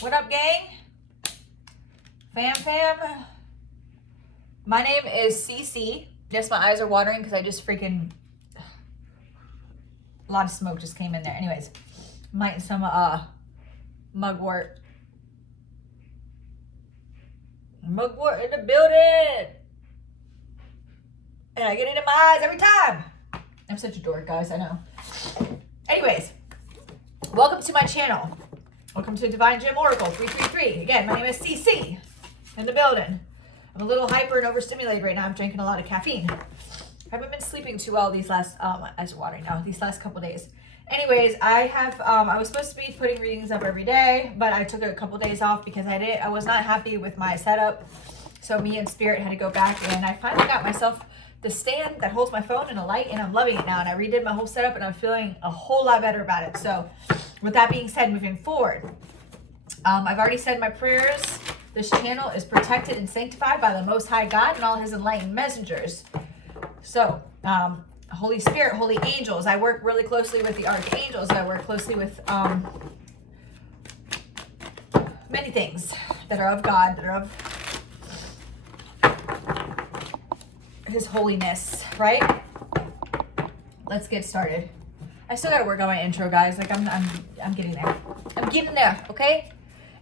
What up, gang? Fam. My name is CC. Yes, my eyes are watering because I just freaking... A lot of smoke just came in there. Anyways, I'm lighting some mugwort. Mugwort in the building! And I get it in my eyes every time. I'm such a dork, guys, I know. Anyways, welcome to my channel. Welcome to Divine Gem Oracle 333. Again, my name is CC in the building. I'm a little hyper and overstimulated right now. I'm drinking a lot of caffeine. I haven't been sleeping too well these last, as watering now, these last couple days. Anyways, I was supposed to be putting readings up every day, but I took a couple days off because I was not happy with my setup. So me and Spirit had to go back, and I finally got myself the stand that holds my phone and a light, and I'm loving it now. And I redid my whole setup, and I'm feeling a whole lot better about it. So with that being said, moving forward, I've already said my prayers. This channel is protected and sanctified by the Most High God and all his enlightened messengers. So, Holy Spirit, holy angels, I work really closely with the Archanges. I work closely with many things that are of God, that are of his holiness, right? Let's get started. I still gotta work on my intro, guys. Like I'm getting there. I'm getting there, okay?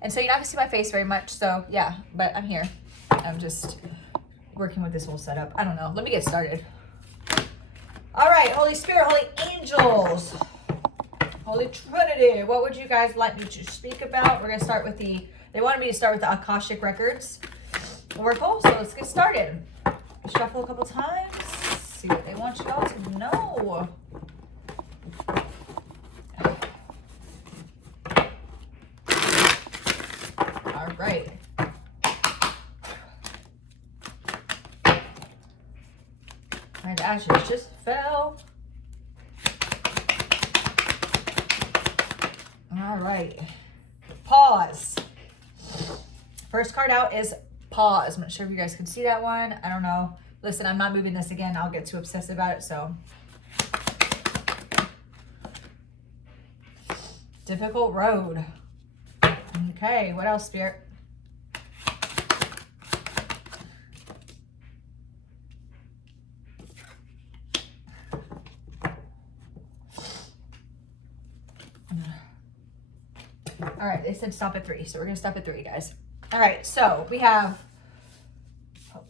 And so you're not gonna see my face very much, so yeah, but I'm here. I'm just working with this whole setup. I don't know. Let me get started. All right, Holy Spirit, holy angels, Holy Trinity, what would you guys like me to speak about? We're gonna start with they wanted me to start with the Akashic Records Oracle, so let's get started. Shuffle a couple times, see what they want you all to know. All right. And ashes just fell. All right. Pause. First card out is pause. I'm not sure if you guys can see that one. I don't know. Listen, I'm not moving this again. I'll get too obsessed about it, so. Difficult road. Okay, what else, Spirit? All right, they said stop at 3, so we're gonna stop at 3, guys. All right, so we have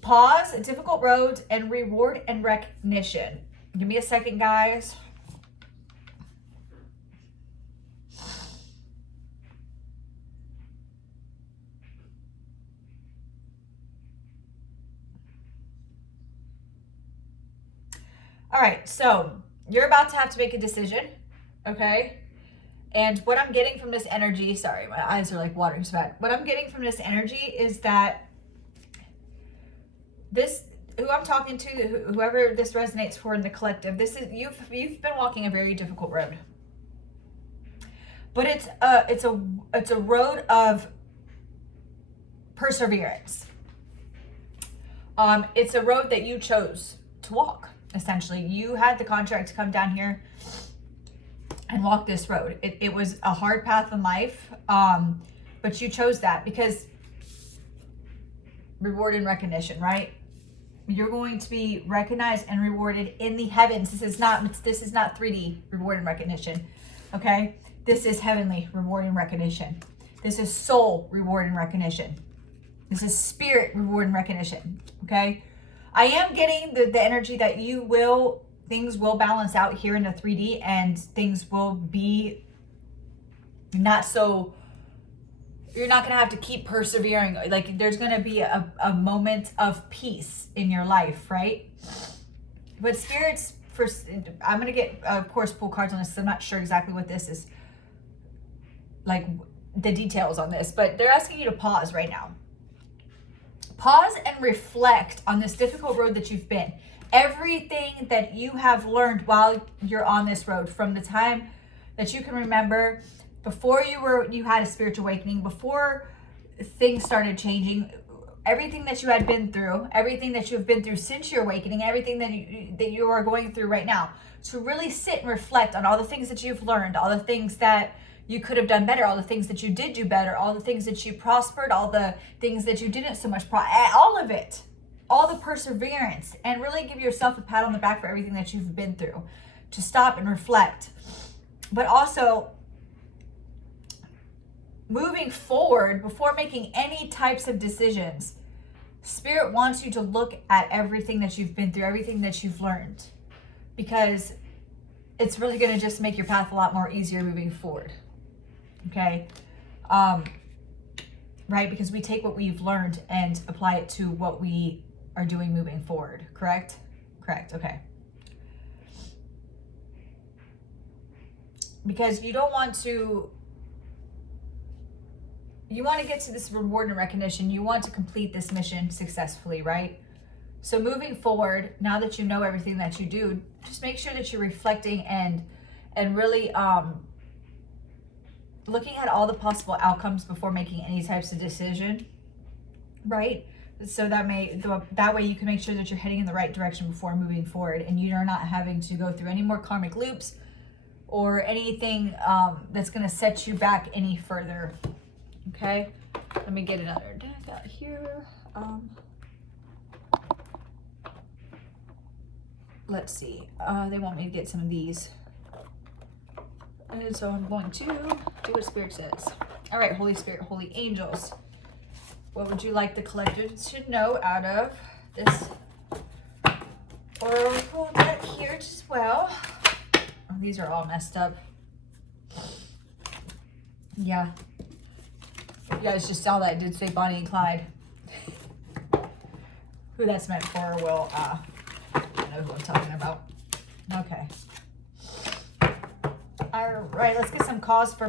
pause, difficult roads, and reward and recognition. Give me a second, guys. All right, so you're about to have to make a decision, okay? And what I'm getting from this energy, sorry, my eyes are like watering so bad. What I'm getting from this energy is that who I'm talking to, whoever this resonates for in the collective, you've been walking a very difficult road. But it's a road of perseverance. It's a road that you chose to walk, essentially. You had the contract to come down here and walk this road. It was a hard path in life, but you chose that because reward and recognition, right? You're going to be recognized and rewarded in the heavens. This is not 3D reward and recognition, okay? This is heavenly reward and recognition. This is soul reward and recognition. This is spirit reward and recognition, okay? I am getting the energy that things will balance out here in the 3D, and things will be not so, you're not going to have to keep persevering. Like there's going to be a moment of peace in your life, right? But spirits, I'm going to get, of course, pull cards on this, because I'm not sure exactly what this is, like the details on this, but they're asking you to pause right now. Pause and reflect on this difficult road that you've been. Everything that you have learned while you're on this road, from the time that you can remember, before you had a spiritual awakening, before things started changing, everything that you had been through, everything that you've been through since your awakening, everything that you are going through right now, to really sit and reflect on all the things that you've learned, all the things that you could have done better, all the things that you did do better, all the things that you prospered, all the things that you didn't so much, all of it, all the perseverance, and really give yourself a pat on the back for everything that you've been through, to stop and reflect. But also, moving forward, before making any types of decisions, Spirit wants you to look at everything that you've been through, everything that you've learned, because it's really going to just make your path a lot more easier moving forward. Okay? Right? Because we take what we've learned and apply it to what we are doing moving forward. Correct? Correct. Okay. Because you don't want to, you want to get to this reward and recognition. You want to complete this mission successfully, right? So moving forward, now that you know everything that you do, just make sure that you're reflecting and really looking at all the possible outcomes before making any types of decision, right? So that way you can make sure that you're heading in the right direction before moving forward, and you're not having to go through any more karmic loops or anything that's going to set you back any further. Okay, let me get another deck out here. Let's see. They want me to get some of these. And so I'm going to do what Spirit says. All right, Holy Spirit, Holy Angels. What would you like the collective to know out of this oracle deck here as well? Oh, these are all messed up. Yeah. You guys just saw that. It did say Bonnie and Clyde. Who that's meant for will know who I'm talking about. Okay. All right, let's get some cars for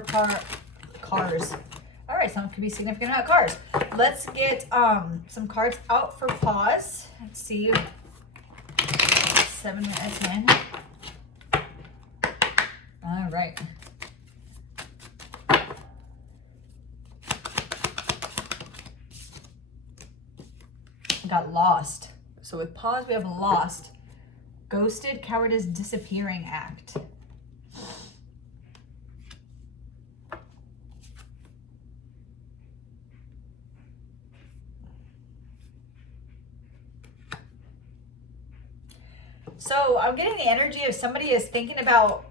cars. All right, some could be significant about cars. Let's get some cards out for pause. Let's see. 7 minutes in. All right. Got lost. So with pause, we have lost. Ghosted, cowardice, disappearing act. So I'm getting the energy of somebody is thinking about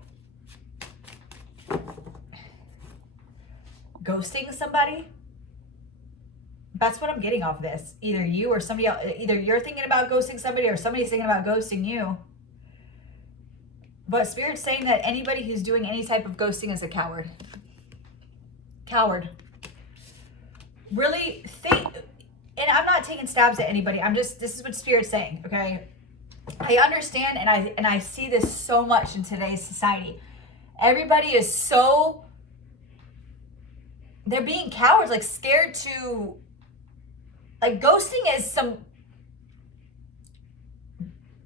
ghosting somebody. That's what I'm getting off this. Either you or somebody else, either you're thinking about ghosting somebody or somebody's thinking about ghosting you. But Spirit's saying that anybody who's doing any type of ghosting is a coward. Coward. Really think, and I'm not taking stabs at anybody. This is what Spirit's saying, okay? I understand, and I see this so much in today's society. Everybody is so, they're being cowards, like scared to, like ghosting is some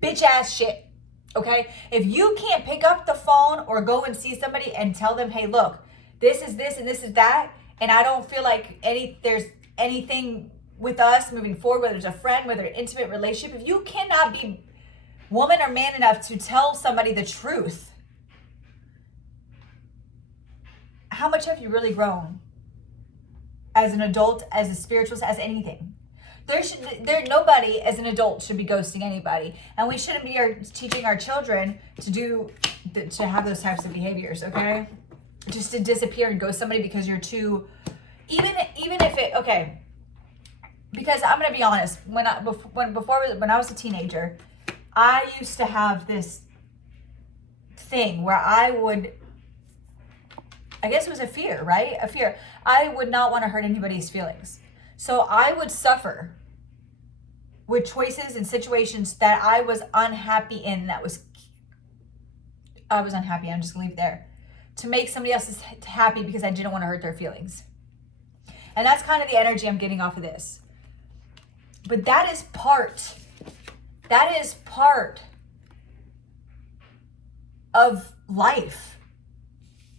bitch ass shit, okay? If you can't pick up the phone or go and see somebody and tell them, hey, look, this is this and this is that, and I don't feel like there's anything with us moving forward, whether it's a friend, whether an intimate relationship, if you cannot be woman or man enough to tell somebody the truth, how much have you really grown as an adult, as a spiritualist, as anything? Nobody as an adult should be ghosting anybody, and we shouldn't be teaching our children to have those types of behaviors. Okay, just to disappear and ghost somebody because you're too, even if it, okay, because I'm gonna be honest, when I was a teenager, I used to have this thing where I guess it was a fear, right? A fear. I would not want to hurt anybody's feelings. So I would suffer with choices and situations that I was unhappy in. I was unhappy. I'm just going to leave it there. To make somebody else happy because I didn't want to hurt their feelings. And that's kind of the energy I'm getting off of this. But that is part of life.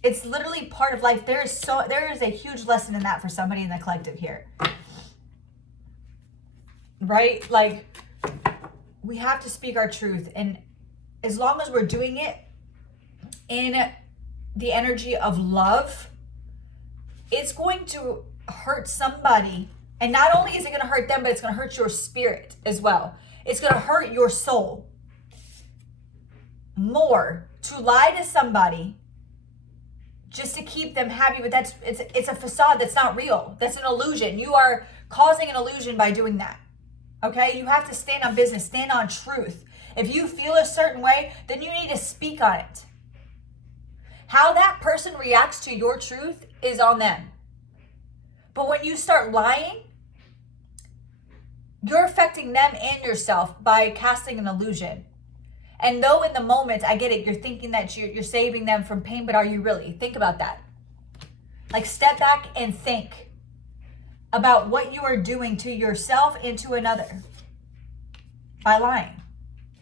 It's literally part of life. There is a huge lesson in that for somebody in the collective here. Right? Like, we have to speak our truth. And as long as we're doing it in the energy of love, it's going to hurt somebody. And not only is it going to hurt them, but it's going to hurt your spirit as well. It's going to hurt your soul more to lie to somebody just to keep them happy. But it's a facade that's not real. That's an illusion. You are causing an illusion by doing that. Okay? You have to stand on business, stand on truth. If you feel a certain way, then you need to speak on it. How that person reacts to your truth is on them. But when you start lying, you're affecting them and yourself by casting an illusion. And though in the moment, I get it, you're thinking that you're saving them from pain, but are you really? Think about that. Like, step back and think about what you are doing to yourself and to another by lying.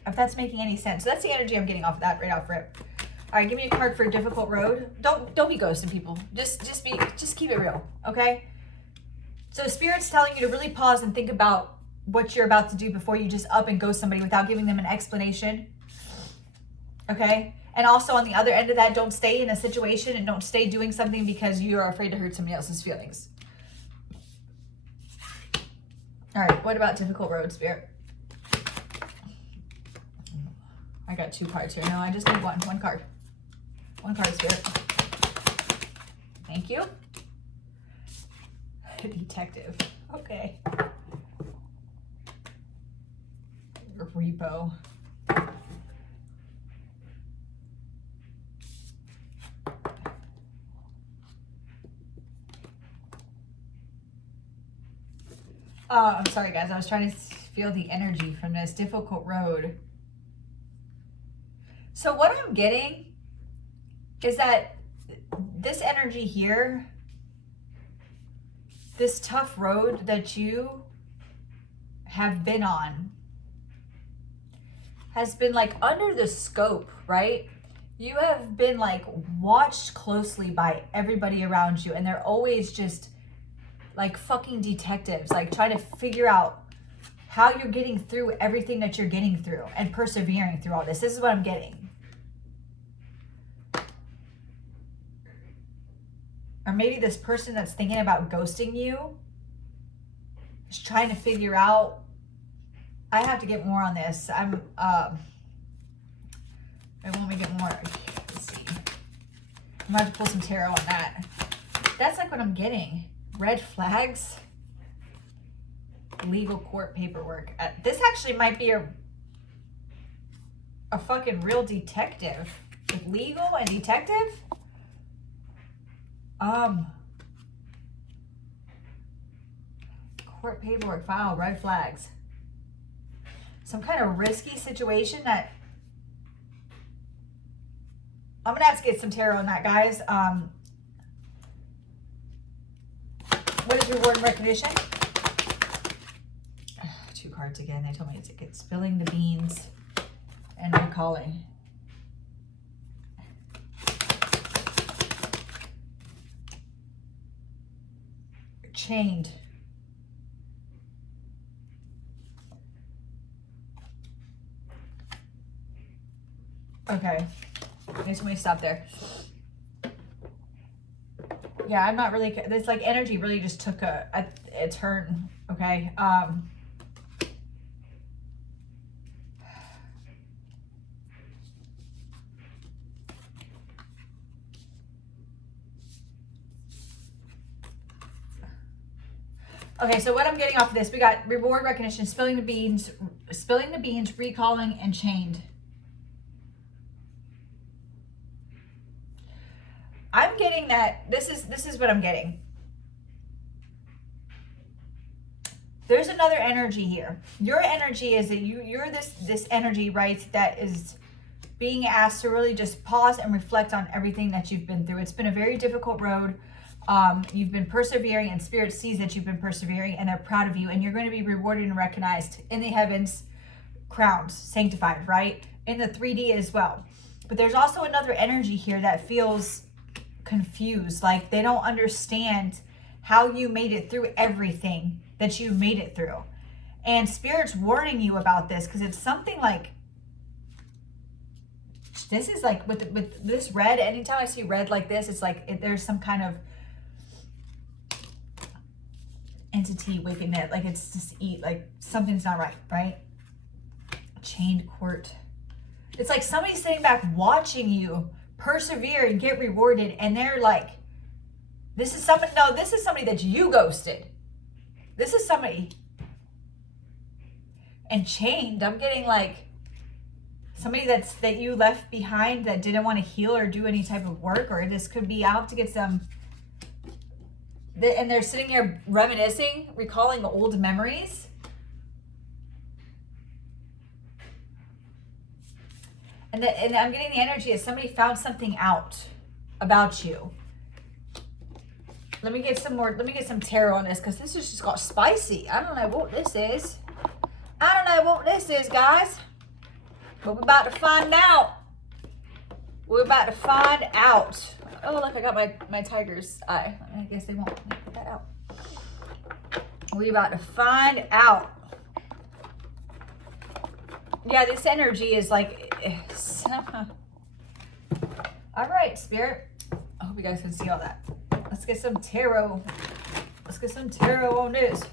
If that's making any sense. So that's the energy I'm getting off of that right off rip. All right, give me a card for a difficult road. Don't be ghosting people. Just keep it real, okay? So Spirit's telling you to really pause and think about what you're about to do before you just up and ghost somebody without giving them an explanation. Okay? And also on the other end of that, don't stay in a situation and don't stay doing something because you are afraid to hurt somebody else's feelings. All right, what about difficult road, Spirit? I got 2 cards here. No, I just need one card. One card, Spirit. Thank you. Detective. Okay. Repo. I'm sorry, guys. I was trying to feel the energy from this difficult road. So what I'm getting is that this energy here, this tough road that you have been on, has been like under the scope, right? You have been like watched closely by everybody around you, and they're always just like fucking detectives, like trying to figure out how you're getting through everything that you're getting through and persevering through all this. This is what I'm getting. Or maybe this person that's thinking about ghosting you is trying to figure out, I have to get more on this. I want me to get more. Let's see. I'm going to have to pull some tarot on that. That's like what I'm getting. Red flags. Legal court paperwork. This actually might be a fucking real detective. With legal and detective? Court paperwork, file, red flags. Some kind of risky situation that I'm gonna have to get some tarot on that, guys. What is reward and recognition? 2 cards again. They told me to get spilling the beans and recalling. Chained. Okay. I just want to stop there. Yeah, I'm not really, this like energy really just took a turn. Okay. Okay, so what I'm getting off of this, we got reward, recognition, spilling the beans, recalling, and chained. I'm getting that this is what I'm getting. There's another energy here. Your energy is that you're this energy, right, that is being asked to really just pause and reflect on everything that you've been through. It's been a very difficult road. You've been persevering, and Spirit sees that you've been persevering, and they're proud of you, and you're going to be rewarded and recognized in the heavens, crowned, sanctified, right? In the 3D as well. But there's also another energy here that feels confused, like they don't understand how you made it through everything that you made it through. And Spirit's warning you about this because it's something like, this is like with this red, anytime I see red like this, it's like there's some kind of entity wickedness. Like it's just like something's not right, right? Chained court. It's like somebody's sitting back watching you persevere and get rewarded, and they're like, this is somebody that you ghosted. This is somebody. And chained, I'm getting like somebody that you left behind that didn't want to heal or do any type of work, or this could be, I'll have to get some, and they're sitting here reminiscing, recalling old memories. And I'm getting the energy as somebody found something out about you. Let me get some tarot on this, because this has just got spicy. I don't know what this is. Guys. But we're about to find out. Oh, look, I got my tiger's eye. I guess they won't let me put that out. We're about to find out. Yeah, this energy is like... All right, Spirit. I hope you guys can see all that. Let's get some tarot. On this.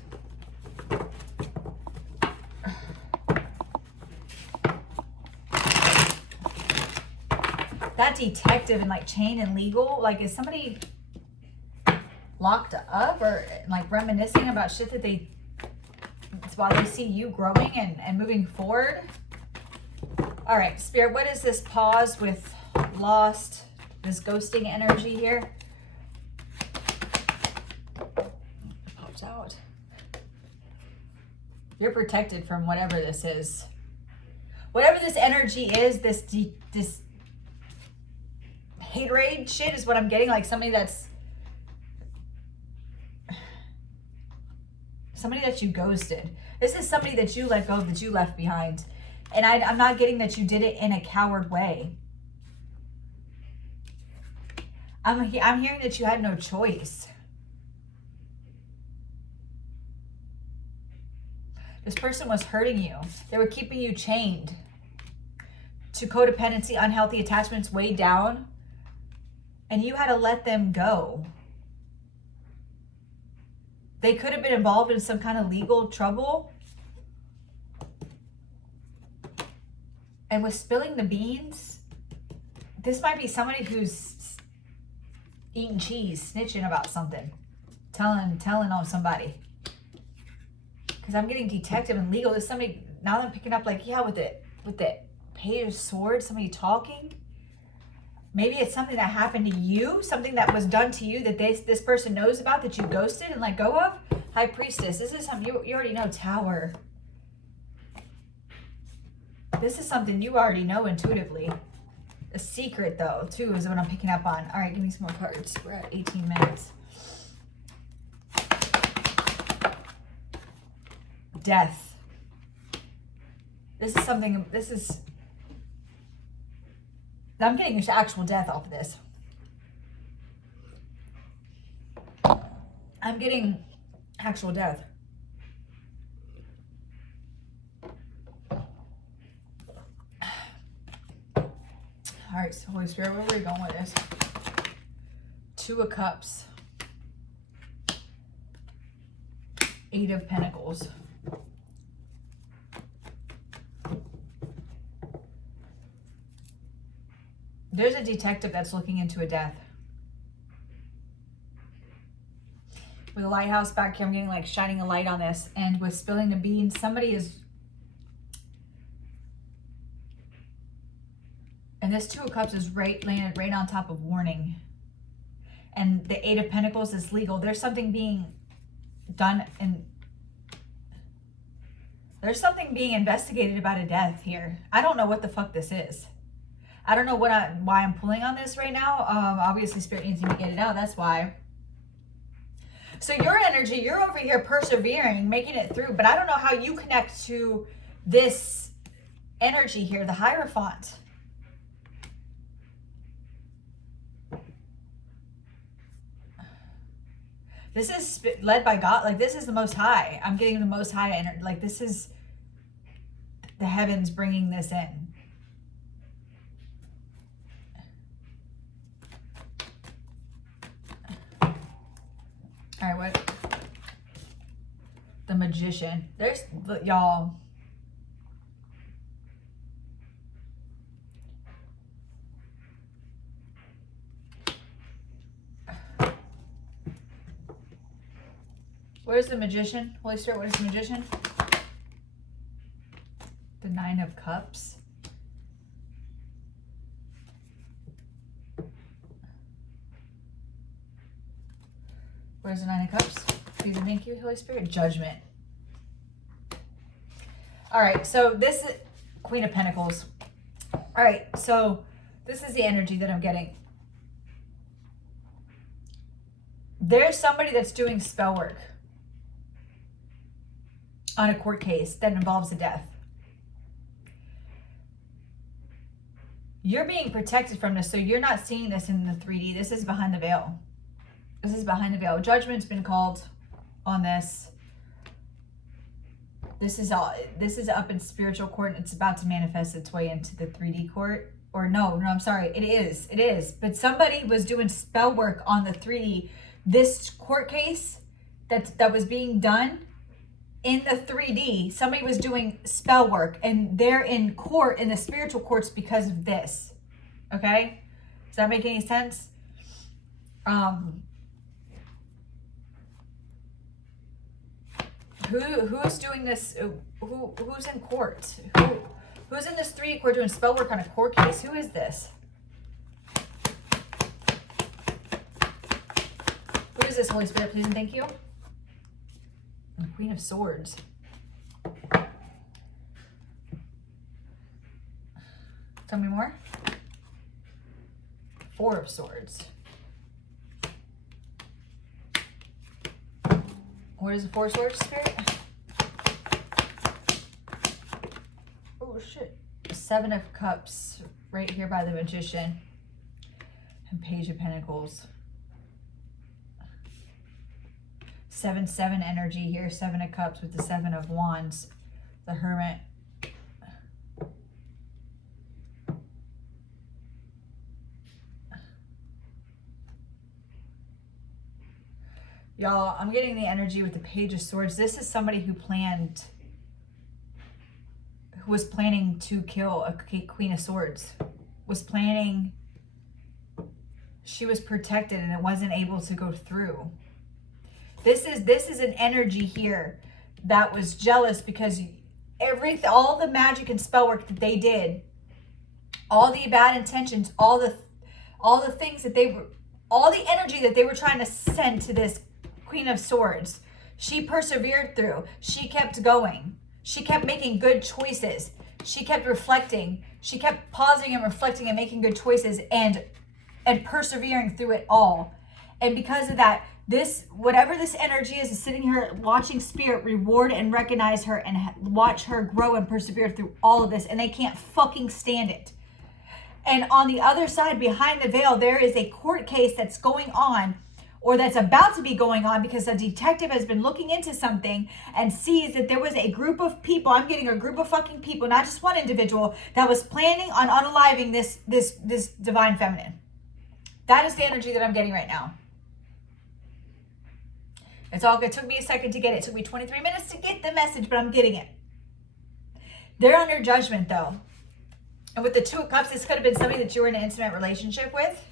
That detective and like chain and legal, like is somebody locked up or like reminiscing about shit that it's while they see you growing and moving forward? All right, Spirit, what is this pause with lost, this ghosting energy here? It pops out. You're protected from whatever this is. Whatever this energy is, this haterade shit is what I'm getting. Like somebody that you ghosted. This is somebody that you let go, that you left behind. And I'm not getting that you did it in a coward way. I'm hearing that you had no choice. This person was hurting you. They were keeping you chained to codependency, unhealthy attachments, weighed down. And you had to let them go. They could have been involved in some kind of legal trouble. And with spilling the beans, this might be somebody who's eating cheese, snitching about something, telling on somebody. Because I'm getting detective and legal. There's somebody, now I'm picking up like, yeah, with the page of swords, somebody talking. Maybe it's something that happened to you, something that was done to you that this person knows about, that you ghosted and let go of. High Priestess, this is something you already know. Tower. This is something you already know intuitively. A secret, though, too, is what I'm picking up on. All right, give me some more cards. We're at 18 minutes. Death. This is something, I'm getting actual death off of this. I'm getting actual death. All right, so Holy Spirit, where are we going with this? Two of Cups. Eight of Pentacles. There's a detective that's looking into a death. With a lighthouse back here, I'm getting like shining a light on this. And with spilling the beans, somebody is... And this Two of Cups is landed right on top of warning. And the Eight of Pentacles is legal. There's something being done, and there's something being investigated about a death here. I don't know what the fuck this is. I don't know why I'm pulling on this right now. Obviously, Spirit needs me to get it out. That's why. So your energy, you're over here persevering, making it through. But I don't know how you connect to this energy here, the Hierophant. This is led by God. Like, this is the Most High. I'm getting the Most High energy. Like, this is the heavens bringing this in. All right, what? The Magician. There's, y'all. What is the Magician? Holy Spirit, what is the Magician? The Nine of Cups. Where's the Nine of Cups? Please and thank you, Holy Spirit. Judgment. All right, so this is Queen of Pentacles. All right, so this is the energy that I'm getting. There's somebody that's doing spell work on a court case that involves a death. You're being protected from this, so you're not seeing this in the 3D. This is behind the veil. This is behind the veil. Judgment's been called on this. This is up in spiritual court, and it's about to manifest its way into the 3D court. Or no, I'm sorry. It is. But somebody was doing spell work on the 3D. This court case that was being done in the 3D, somebody was doing spell work, and they're in court, in the spiritual courts, because of this. Okay? Does that make any sense? Who's doing this? Who's in court? Who's in this 3D court doing spell work on a court case? Who is this? Who is this, Holy Spirit? Please and thank you. And the Queen of Swords. Tell me more. Four of Swords. What is the Four of Swords, Spirit? Oh, shit. Seven of Cups right here by the Magician. And Page of Pentacles. 7-7 energy here. Seven of Cups with the Seven of Wands. The Hermit. Y'all, I'm getting the energy with the Page of Swords. This is somebody who was planning to kill a Queen of Swords. She was protected and it wasn't able to go through. This is an energy here that was jealous because all the magic and spell work that they did, all the bad intentions, all the things that all the energy that they were trying to send to this Queen of Swords, she persevered through. She kept going. She kept making good choices. She kept reflecting. She kept pausing and reflecting and making good choices and persevering through it all. And because of that, whatever this energy is sitting here watching Spirit reward and recognize her and watch her grow and persevere through all of this, and they can't fucking stand it. And on the other side, behind the veil, there is a court case that's going on, or that's about to be going on, because a detective has been looking into something and sees that there was a group of people, I'm getting a group of fucking people, not just one individual, that was planning on unaliving this divine feminine. That is the energy that I'm getting right now. It's all good. It took me a second to get it. It took me 23 minutes to get the message, but I'm getting it. They're under judgment, though. And with the Two of Cups, this could have been somebody that you were in an intimate relationship with.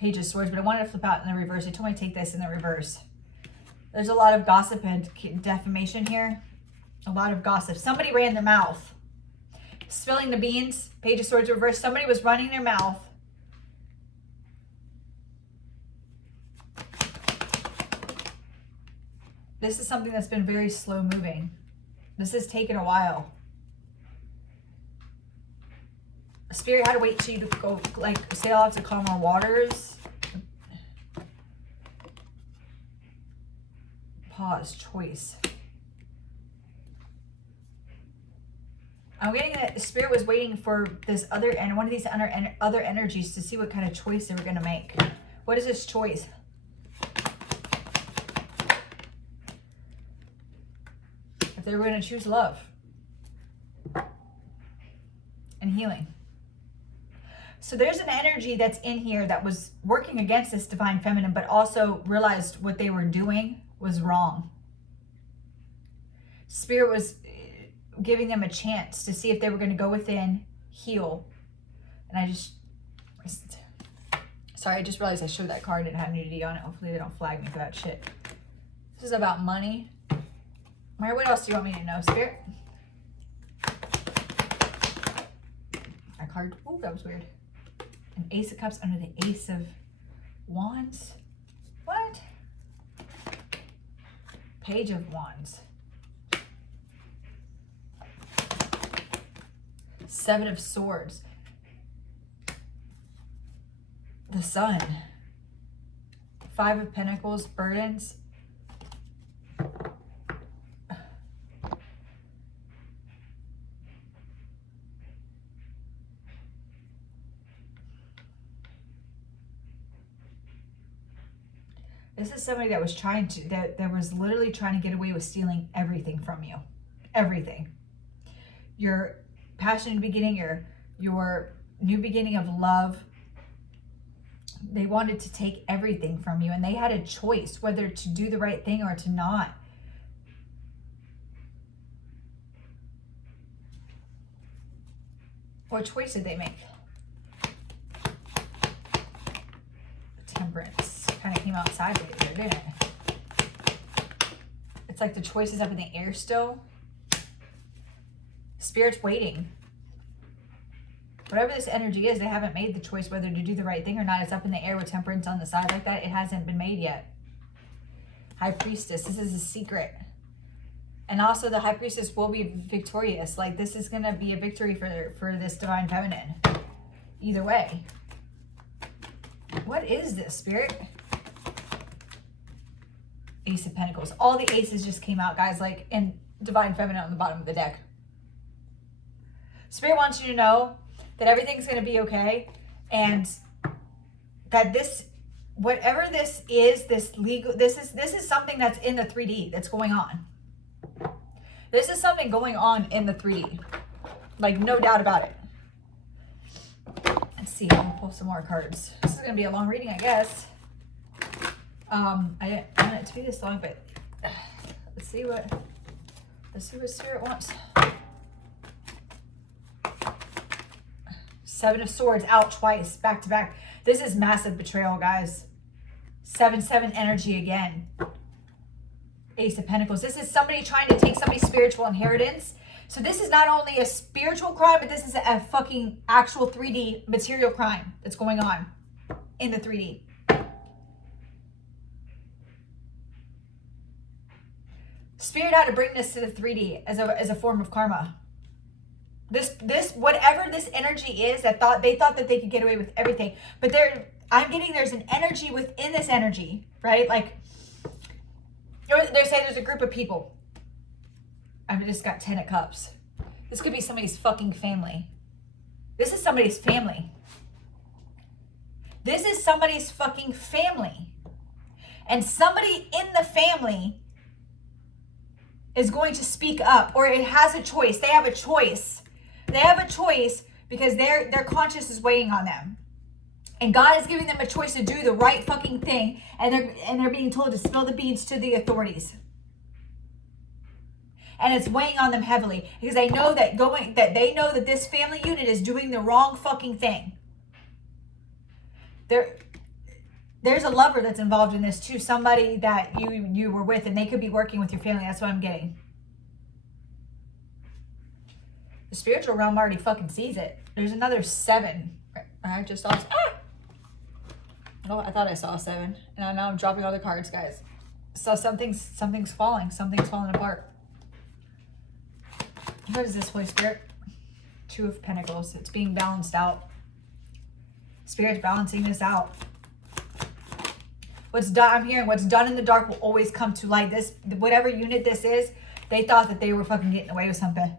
Page of Swords, but I wanted to flip out in the reverse. They told me to take this in the reverse. There's a lot of gossip and defamation here. A lot of gossip. Somebody ran their mouth. Spilling the beans. Page of Swords reverse. Somebody was running their mouth. This is something that's been very slow moving. This has taken a while. Spirit had to wait till you to go, sail out to calmer waters. Pause, choice. I'm getting that the Spirit was waiting for this other, and one of these other energies to see what kind of choice they were going to make. What is this choice? If they were going to choose love and healing. So there's an energy that's in here that was working against this divine feminine, but also realized what they were doing was wrong. Spirit was giving them a chance to see if they were going to go within, heal. And I just realized I showed that card and had nudity on it. Hopefully they don't flag me for that shit. This is about money. Mary, what else do you want me to know, Spirit? That card, oh, that was weird. An Ace of Cups under the Ace of Wands. What? Page of Wands. Seven of Swords. The Sun. Five of Pentacles, burdens. This is somebody that was that was literally trying to get away with stealing everything from you. Everything. Your passionate beginning, your new beginning of love. They wanted to take everything from you, and they had a choice whether to do the right thing or to not. What choice did they make? Temperance kind of came out sideways there, didn't it? It's like the choice is up in the air still. Spirit's waiting. Whatever this energy is, they haven't made the choice whether to do the right thing or not. It's up in the air with Temperance on the side like that. It hasn't been made yet. High Priestess. This is a secret. And also the High Priestess will be victorious. Like, this is going to be a victory for this Divine Feminine. Either way. What is this, Spirit? Ace of Pentacles. All the aces just came out, guys. Like, in Divine Feminine on the bottom of the deck. Spirit wants you to know that everything's going to be okay, and that this, whatever this is, this is something that's in the 3D that's going on. This is something going on in the 3D. Like, no doubt about it. Let's see, I'm going to pull some more cards. This is going to be a long reading, I guess. I didn't want it to be this long, but let's see what Spirit wants. Seven of Swords out twice, back to back. This is massive betrayal, guys. 7-7 energy again. Ace of Pentacles. This is somebody trying to take somebody's spiritual inheritance. So this is not only a spiritual crime, but this is a fucking actual 3D material crime that's going on in the 3D. Spirit had to bring this to the 3D as a form of karma. This whatever this energy is that they thought that they could get away with everything, but there's an energy within this energy, right? Like, they're saying there's a group of people. I've just got 10 of Cups. This could be somebody's fucking family. This is somebody's family. This is somebody's fucking family, and somebody in the family is going to speak up, or it has a choice. They have a choice. They have a choice because their conscience is weighing on them. And God is giving them a choice to do the right fucking thing. And they're being told to spill the beans to the authorities. And it's weighing on them heavily. Because they know that this family unit is doing the wrong fucking thing. There's a lover that's involved in this too. Somebody that you were with, and they could be working with your family. That's what I'm getting. The spiritual realm already fucking sees it. There's another 7. I just saw. Oh, I thought I saw 7, and now I'm dropping all the cards, guys. So something's falling. Something's falling apart. What is this, Holy Spirit? 2 of Pentacles. It's being balanced out. Spirit's balancing this out. I'm hearing what's done in the dark will always come to light. This, whatever unit this is, they thought that they were fucking getting away with something.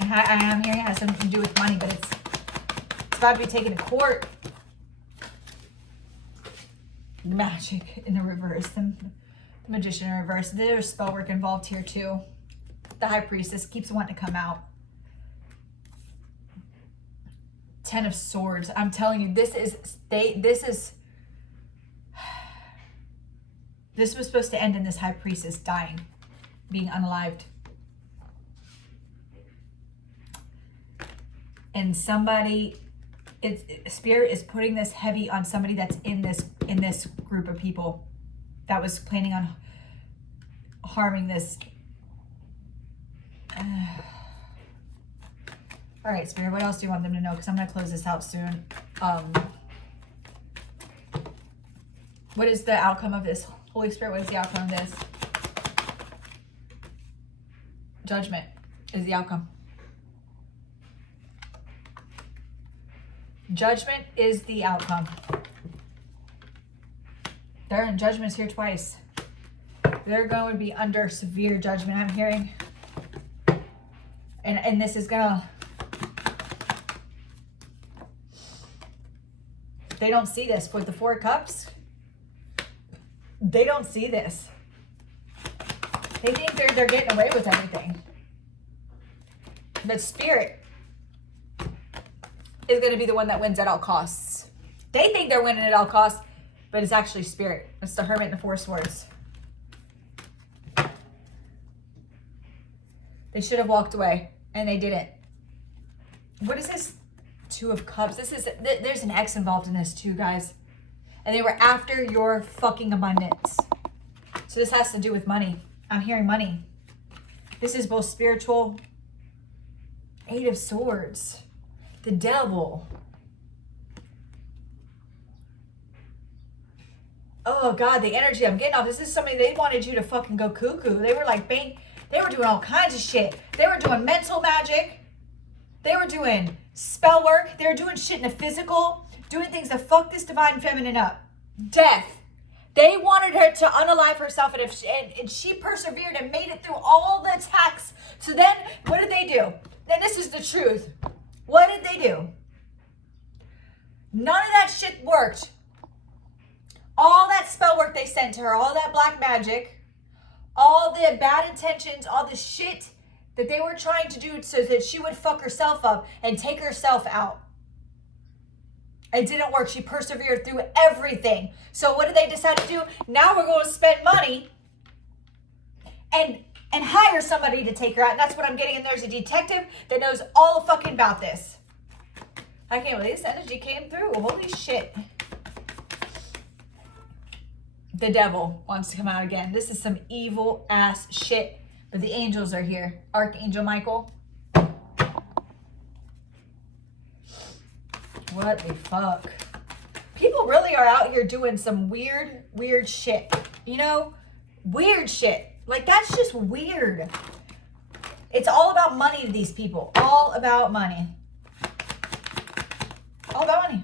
And I am hearing it has something to do with money, but it's about to be taken to court. Magic in the reverse. The Magician in reverse. There's spell work involved here too. The High Priestess keeps wanting to come out. 10 of Swords. I'm telling you, this is This was supposed to end in this high priestess dying, being unalived. And somebody, Spirit is putting this heavy on somebody that's in this group of people that was planning on harming this. All right, Spirit, what else do you want them to know? Because I'm going to close this out soon. What is the outcome of this? Holy Spirit, what is the outcome of this? Judgment is the outcome. Judgment is the outcome. They're in judgments here twice. They're going to be under severe judgment, I'm hearing. And this is gonna, they don't see this with the 4 cups. They don't see this. They think they're getting away with everything. But Spirit is going to be the one that wins at all costs. They think they're winning at all costs, but it's actually Spirit. It's the Hermit and the 4 swords. They should have walked away, and they didn't. What is this 2 of Cups? There's an X involved in this too, guys. And they were after your fucking abundance. So this has to do with money. I'm hearing money. This is both spiritual. 8 of Swords. The Devil. Oh God, the energy I'm getting off. This is somebody, they wanted you to fucking go cuckoo. They were like, bang. They were doing all kinds of shit. They were doing mental magic. They were doing spell work. They were doing shit in the physical. Doing things to fuck this divine feminine up. Death. They wanted her to unalive herself, and she persevered and made it through all the attacks. So then, what did they do? Then this is the truth. What did they do? None of that shit worked. All that spell work they sent to her, all that black magic, all the bad intentions, all the shit that they were trying to do so that she would fuck herself up and take herself out. It didn't work. She persevered through everything. So what did they decide to do? Now we're going to spend money and hire somebody to take her out. And that's what I'm getting. And there's a detective that knows all fucking about this. I can't believe this energy came through. Holy shit. The Devil wants to come out again. This is some evil ass shit. But the angels are here. Archangel Michael. What the fuck? People really are out here doing some weird shit. You know? Weird shit. Like, that's just weird. It's all about money to these people. All about money. All about money.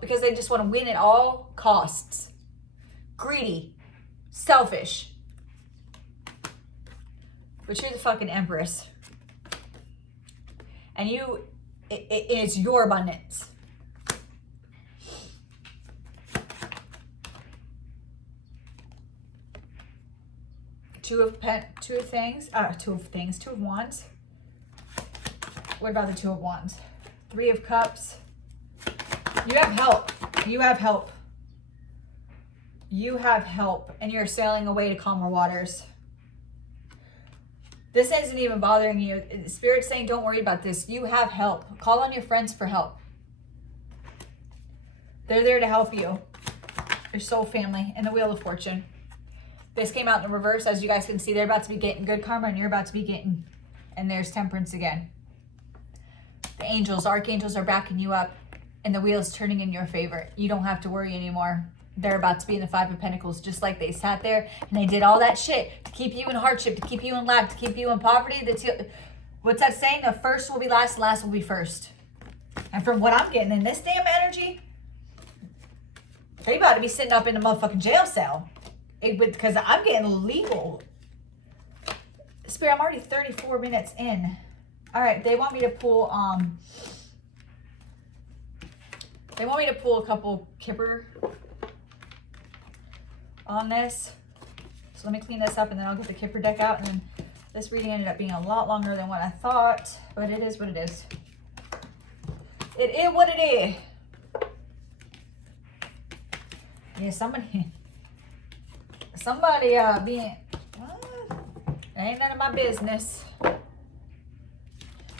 Because they just want to win at all costs. Greedy. Selfish. But you're the fucking Empress. And it is your abundance. Two of Wands. What about the 2 of Wands? 3 of Cups. You have help. You have help. You have help. And you're sailing away to calmer waters. This isn't even bothering you. Spirit's saying, don't worry about this. You have help. Call on your friends for help. They're there to help you. Your soul family and the Wheel of Fortune. This came out in the reverse. As you guys can see, they're about to be getting good karma and you're about to be getting, and there's Temperance again. The angels, archangels are backing you up and the wheel is turning in your favor. You don't have to worry anymore. They're about to be in the 5 of Pentacles, just like they sat there and they did all that shit to keep you in hardship, to keep you in lack, to keep you in poverty. What's that saying? The first will be last, the last will be first. And from what I'm getting in this damn energy, they about to be sitting up in a motherfucking jail cell. Because I'm getting legal. Spirit, I'm already 34 minutes in. All right, they want me to pull, a couple Kipper on this. So let me clean this up and then I'll get the Kipper deck out. And then this reading ended up being a lot longer than what I thought, but it is what it is. It is what it is. Yeah, somebody, Somebody being, ain't none of my business.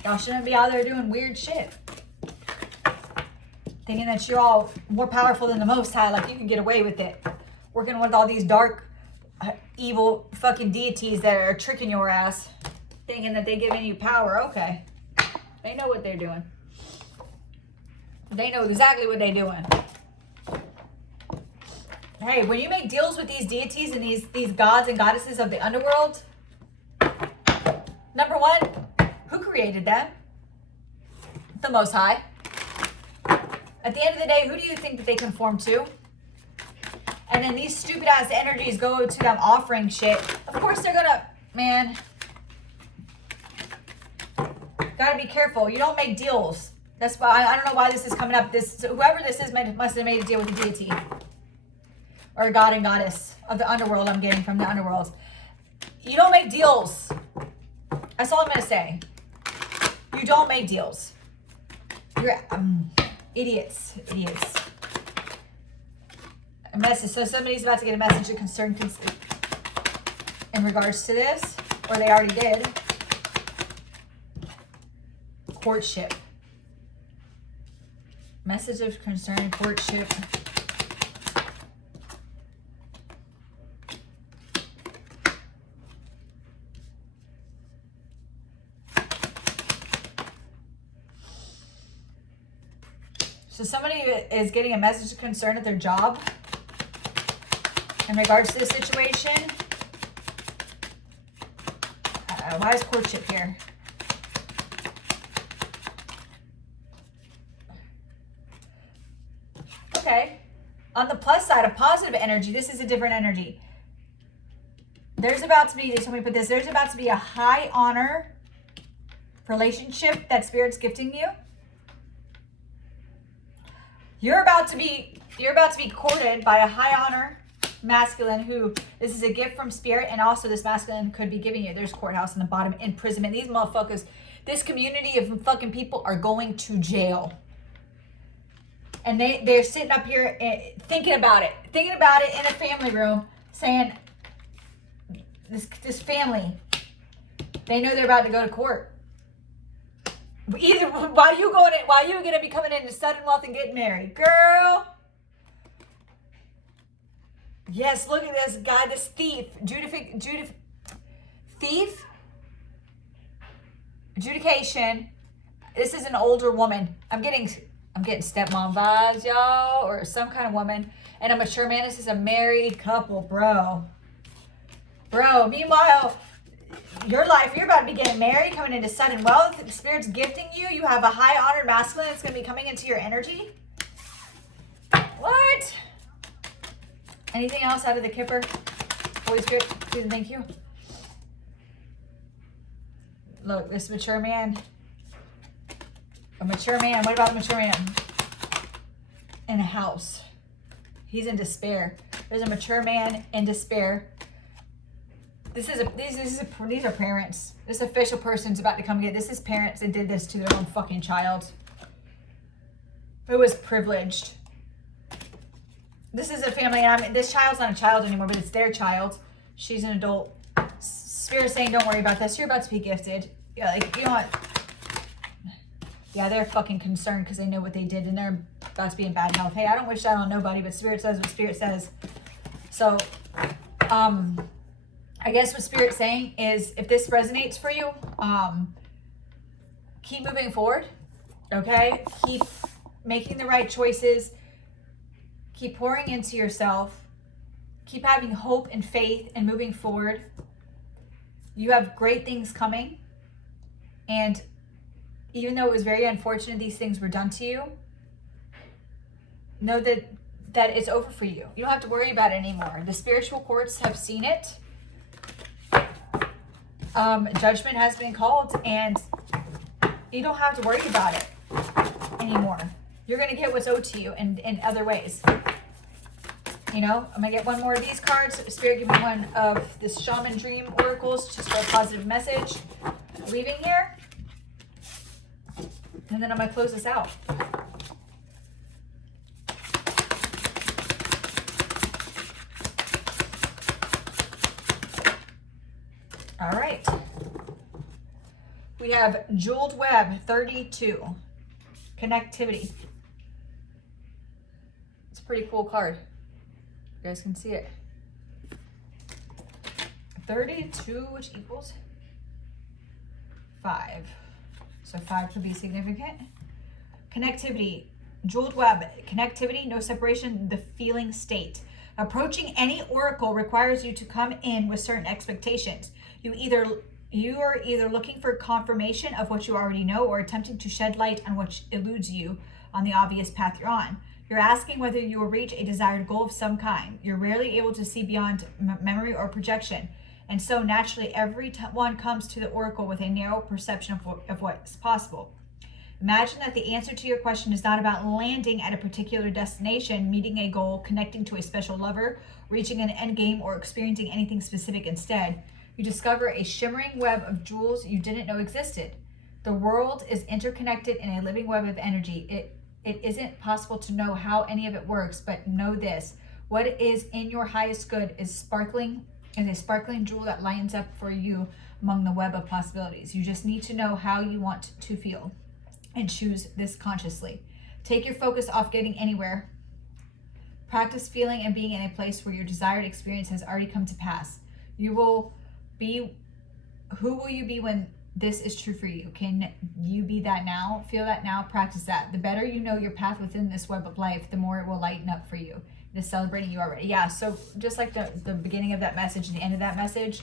Y'all shouldn't be out there doing weird shit. Thinking that you're all more powerful than the Most High, like you can get away with it. Working with all these dark, evil fucking deities that are tricking your ass. Thinking that they're giving you power. Okay. They know what they're doing. They know exactly what they're doing. Hey, when you make deals with these deities and these gods and goddesses of the underworld, number one, who created them? The Most High. At the end of the day, who do you think that they conform to? And then these stupid ass energies go to them offering shit. Of course they're gonna, man. Gotta be careful. You don't make deals. That's why I don't know why this is coming up. Whoever this is must have made a deal with a deity. Or a god and goddess of the underworld. I'm getting from the underworld. You don't make deals. That's all I'm gonna say. You don't make deals. You're idiots. A message. So somebody's about to get a message of concern in regards to this, or they already did. Courtship. Message of concern, courtship. So somebody is getting a message of concern at their job in regards to this situation. Why is courtship here? Okay. On the plus side of positive energy, this is a different energy. There's about to be, they told me to put this, there's about to be a high honor relationship that Spirit's gifting you. You're about to be courted by a high honor masculine who, this is a gift from Spirit, and also this masculine could be giving you. There's courthouse in the bottom, imprisonment. These motherfuckers, this community of fucking people are going to jail. And they're sitting up here thinking about it in a family room, saying, this family, they know they're about to go to court. Either why you gonna be coming into sudden wealth and getting married, girl? Yes, look at this guy, this thief, thief, adjudication. This is an older woman. I'm getting stepmom vibes, y'all, or some kind of woman, and a mature man. This is a married couple, bro. Meanwhile, your life, you're about to be getting married, coming into sudden wealth. The Spirit's gifting you. You have a high honored masculine that's going to be coming into your energy. What? Anything else out of the Kipper? Holy Spirit, please and thank you. Look, this mature man. A mature man. What about a mature man? In a house. He's in despair. There's a mature man in despair. These are parents. This official person's about to come get. This is parents that did this to their own fucking child. Who was privileged. This is a family, and this child's not a child anymore, but it's their child. She's an adult. Spirit's saying, don't worry about this. You're about to be gifted. Yeah, like, you know what? Yeah, they're fucking concerned because they know what they did, and they're about to be in bad health. Hey, I don't wish that on nobody, but Spirit says what Spirit says. So, I guess what Spirit's saying is, if this resonates for you, keep moving forward, okay? Keep making the right choices. Keep pouring into yourself. Keep having hope and faith and moving forward. You have great things coming. And even though it was very unfortunate these things were done to you, know that it's over for you. You don't have to worry about it anymore. The spiritual courts have seen it. Judgment has been called, and you don't have to worry about it anymore. You're going to get what's owed to you in other ways. You know, I'm going to get one more of these cards. Spirit, give me one of this Shaman Dream Oracles, just for a positive message. Leaving here. And then I'm going to close this out. We have Jeweled Web 32. Connectivity. It's a pretty cool card. You guys can see it. 32, which equals 5. So 5 could be significant. Connectivity. Jeweled Web. Connectivity, no separation, the feeling state. Approaching any oracle requires you to come in with certain expectations. You are either looking for confirmation of what you already know or attempting to shed light on what eludes you on the obvious path you're on. You're asking whether you will reach a desired goal of some kind. You're rarely able to see beyond memory or projection. And so naturally, everyone comes to the oracle with a narrow perception of what's possible. Imagine that the answer to your question is not about landing at a particular destination, meeting a goal, connecting to a special lover, reaching an end game, or experiencing anything specific. Instead, you discover a shimmering web of jewels you didn't know existed. The world is interconnected in a living web of energy. It isn't possible to know how any of it works, but know this: what is in your highest good is a sparkling jewel that lightens up for you among the web of possibilities. You just need to know how you want to feel and choose this consciously. Take your focus off getting anywhere. Practice feeling and being in a place where your desired experience has already come to pass. Who will you be when this is true for you? Can you be that now? Feel that now, practice that. The better you know your path within this web of life, the more it will lighten up for you. It is celebrating you already. Yeah, so just like the beginning of that message and the end of that message,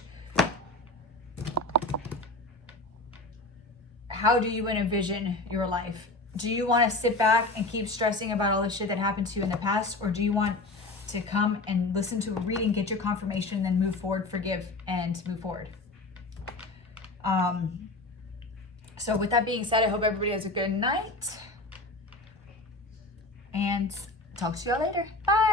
how do you envision your life? Do you want to sit back and keep stressing about all the shit that happened to you in the past? Or do you want to come and listen to a reading, get your confirmation, and then move forward, forgive, and move forward? So with that being said, I hope everybody has a good night. And talk to y'all later. Bye.